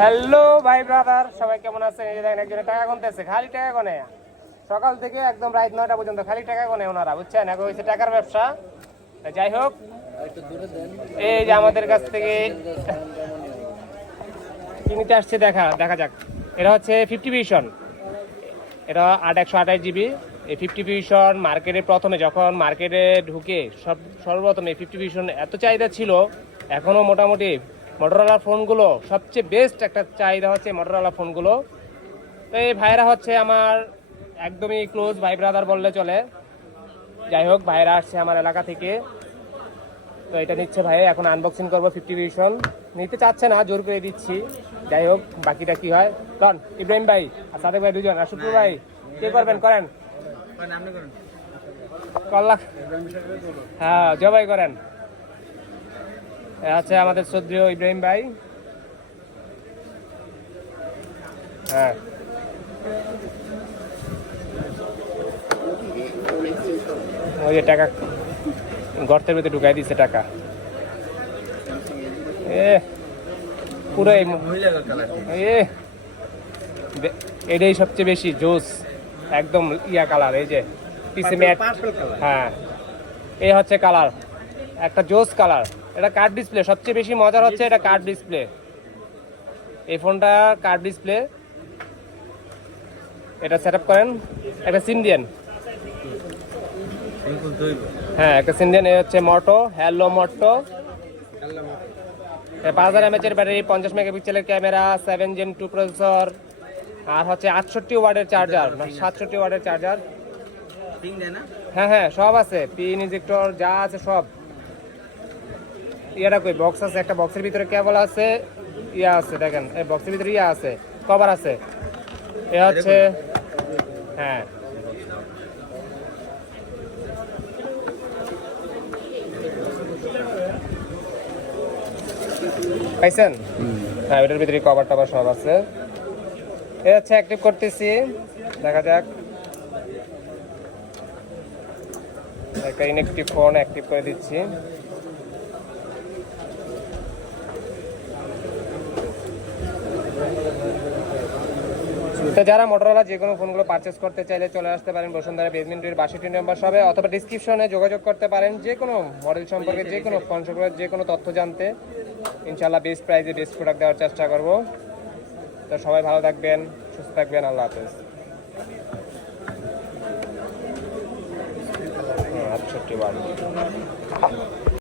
Hello ভাই brother, সবাই কেমন আছেন? এই যে দেখেন একজনে টাকা গুনতেছে, খালি টাকা গনে সকাল থেকে একদম রাত 9টা পর্যন্ত খালি টাকা গনে ওনারা, বুঝছেন? এখন হচ্ছে টাকার ব্যবসা। যাই হোক, এই যে আমাদের কাছ থেকে কি নিতে আসছে দেখা যাক। এটা হচ্ছে 50 ভিশন, এটা 128 জিবি। এই 50 ভিশন মার্কেটে প্রথমে যখন মার্কেটে ঢুকে সর্বপ্রথম এই 50 ভিশন এত চাহিদা ছিল, এখনও মোটামুটি মোটরোলা ফোনগুলো সবচেয়ে বেস্ট একটা চাহিদা হচ্ছে মোটরোলা ফোনগুলো। তো এই ভাইরা হচ্ছে আমার একদমই ক্লোজ ভাই ব্রাদার বললে চলে। যাই হোক, ভাইরা আসছে আমার এলাকা থেকে, তো এটা নিচ্ছে ভাই। এখন আনবক্সিং করবো। 50 ভিশন নিতে চাচ্ছে না, জোর করে দিচ্ছি। যাই হোক, বাকিটা কি হয়। কারণ ইব্রাহিম ভাই আর সাদেক ভাই দুজন আর শুক্র ভাই কে করবেন? করেন কল্লা, হ্যাঁ জবাই করেন। আছে আমাদের শ্রদ্ধেয় ইব্রাহিম ভাই। হ্যাঁ, ওই যে টাকা গর্তের ভিতরে ঢুকাই দিচ্ছে টাকা। পুরো এটাই সবচেয়ে বেশি জোস, একদম ইয়া কালার। এই যে পিছে ম্যাট, হ্যাঁ এই হচ্ছে কালার, একটা জোস কালার। এটা কার্ড ডিসপ্লে, সবচেয়ে বেশি মজার হচ্ছে এটা কার্ড ডিসপ্লে। এই ফোনটা কার্ড ডিসপ্লে, এটা সেট আপ করেন। একটা সিন্ডিয়ান, হ্যাঁ একটা সিন্ডিয়ান। এই হচ্ছে মোটো, হ্যালো মোটো। 5000 mAh এর ব্যাটারি, 50 মেগাপিক্সেলের ক্যামেরা, 7 Gen 2 প্রসেসর, আর হচ্ছে 68 ওয়াটের চার্জার, 67 ওয়াটের চার্জার। হ্যাঁ হ্যাঁ সব আছে, পিন ইনজেক্টর যা আছে সব। ইয়াটা কই? বক্স আছে, একটা বক্সের ভিতরে কেবল আছে, ইয়া আছে দেখেন, এই বক্সের ভিতরে ইয়া আছে, কভার আছে। এ হচ্ছে, হ্যাঁ পাইছেন? হ্যাঁ ওইটার ভিতরে কভার টভার সব আছে। এ হচ্ছে অ্যাক্টিভ করতেছি, দেখা যাক। একটা ইনঅ্যাক্টিভ ফোন অ্যাক্টিভ করে দিচ্ছি। তো যারা মোটরোলা যে কোনো ফোনগুলো পারচেস করতে চাইলে চলে আসতে পারেন বসুন্ধরা বেসমেন্ট 62 নম্বর শপে, অথবা ডিসক্রিপশনে যোগাযোগ করতে পারেন যে কোনো মডেল সম্পর্কে, যে কোনো ফোন সম্পর্কে যে কোনো তথ্য জানতে। ইনশাল্লাহ বেস্ট প্রাইসে বেস্ট প্রোডাক্ট দেওয়ার চেষ্টা করব। তো সবাই ভালো থাকবেন, সুস্থ থাকবেন, আল্লাহ হাফেজ। 68